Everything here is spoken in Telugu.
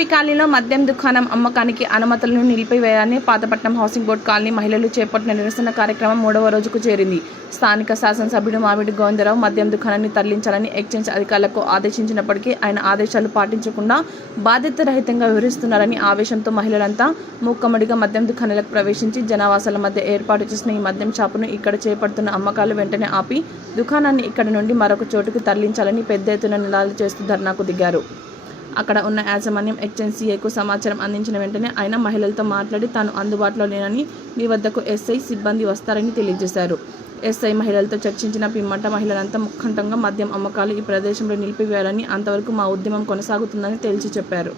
ఎస్పీ కాలనీలో మద్యం దుకాణం అమ్మకానికి అనుమతులను నిలిపివేయాలని పాతపట్నం హౌసింగ్ బోర్డు కాలనీ మహిళలు చేపట్టిన నిరసన కార్యక్రమం 3వ రోజుకు చేరింది. స్థానిక శాసనసభ్యుడు మామిడి గోవిందరావు మద్యం దుకాణాన్ని తరలించాలని ఎక్సైజ్ అధికారులకు ఆదేశించినప్పటికీ ఆయన ఆదేశాలు పాటించకుండా బాధ్యత రహితంగా వివరిస్తున్నారని ఆవేశంతో మహిళలంతా మూకమ్మడిగా మద్యం దుకాణాలకు ప్రవేశించి జనావాసాల మధ్య ఏర్పాటు చేసిన ఈ మద్యం షాపును ఇక్కడ చేపడుతున్న అమ్మకాలు వెంటనే ఆపి దుకాణాన్ని ఇక్కడి నుండి మరొక చోటుకు తరలించాలని పెద్ద ఎత్తున నినాదాలు చేస్తూ ధర్నాకు దిగారు. అక్కడ ఉన్న యాజమాన్యం ఎక్సైజ్ సీఐకు సమాచారం అందించిన వెంటనే ఆయన మహిళలతో మాట్లాడి తాను అందుబాటులో లేనని మీ వద్దకు ఎస్ఐ సిబ్బంది వస్తారని తెలియజేశారు. ఎస్ఐ మహిళలతో చర్చించిన పిమ్మట మహిళలంతా ముఖంఠంగా మద్యం అమ్మకాలు ఈ ప్రదేశంలో నిలిపివేయాలని, అంతవరకు మా ఉద్యమం కొనసాగుతుందని తేల్చి చెప్పారు.